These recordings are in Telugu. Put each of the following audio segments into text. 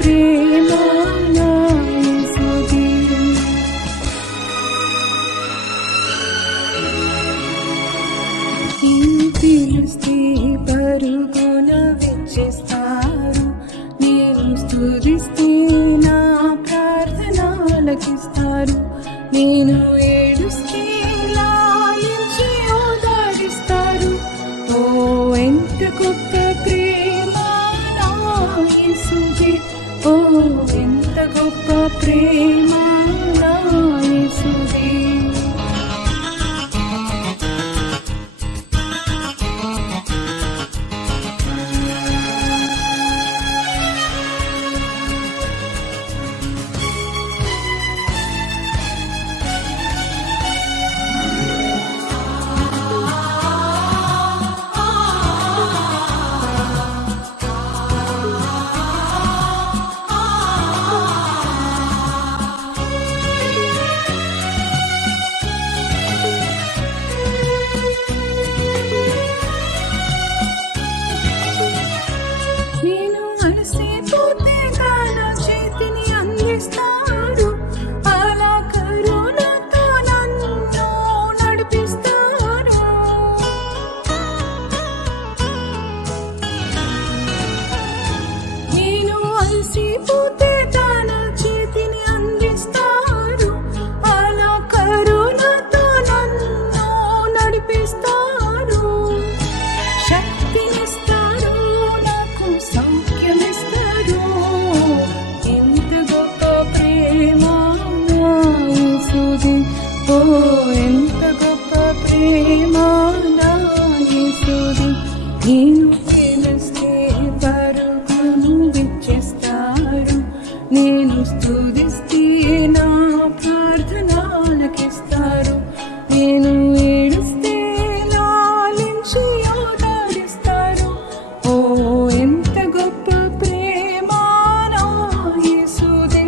ప్రేమ నా యేసుది. పిలిస్తే పరుగున విచ్చేస్తారు, నేను స్తుతిస్తే నా ప్రార్థన ఆలకిస్తారు. నేను ఏడుస్తే లాలించి ఓదాడిస్తారు. ఓ ఎంత గొప్ప ప్రేమ నా యేసుది, ఓ ఎంత గొప్ప ప్రేమ నా యేసుది. నేను అలసిపోతే తన చేతిని అందిస్తాడు, అలా కరుణతో నన్ను నడిపిస్తాడు. నేను అలసిపోతే తన చేతిని అందిస్తాడు, అలా కరుణతో నన్ను నడిపిస్తాడు. శక్తినిస్తాడు, నాకు సౌఖ్యమిస్తాడు. ఎంత గొప్ప ప్రేమ నా యేసుది, ఓ ఎంత గొప్ప ప్రేమ నా యేసుది. నేను పిలిస్తే పరుగును విచ్చేస్తాడు, నేను స్తుతిస్తే నా ప్రార్థన ఆలకిస్తాడు. నేను ఏడుస్తే లాలించి ఓదాడిస్తాడు. ఓ ఎంత గొప్ప ప్రేమ నా యేసుది,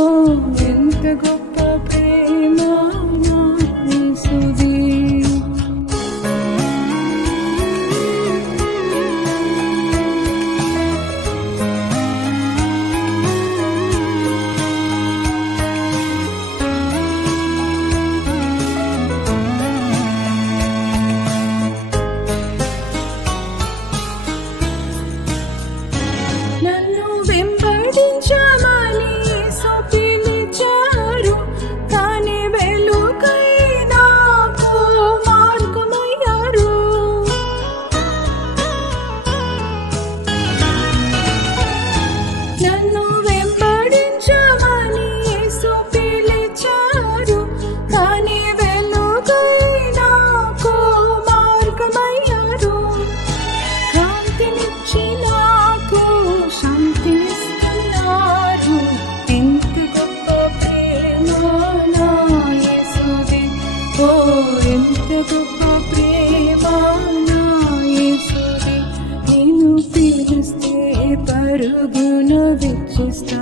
ఓ ఎంత గొప్ప ప్రేమ నా యేసుది. నన్ను వెంబడించమని యేసు పిలిచారు, కానీ వెలుగై నాకు మార్గమయ్యారు. నన్ను వెంబడించమని యేసు పిలిచారు, కానీ వెలుగై నాకు మార్గమయ్యారు. కాంతినిచ్చి నాకు శాంతినిస్తున్నారు. ఎంత గొప్ప ప్రేమ నా యేసుది, ఓ ఎంత గొప్ప ప్రేమ నా యేసుది. నేను పిలిస్తే పరుగున విచ్చేస్తాడు,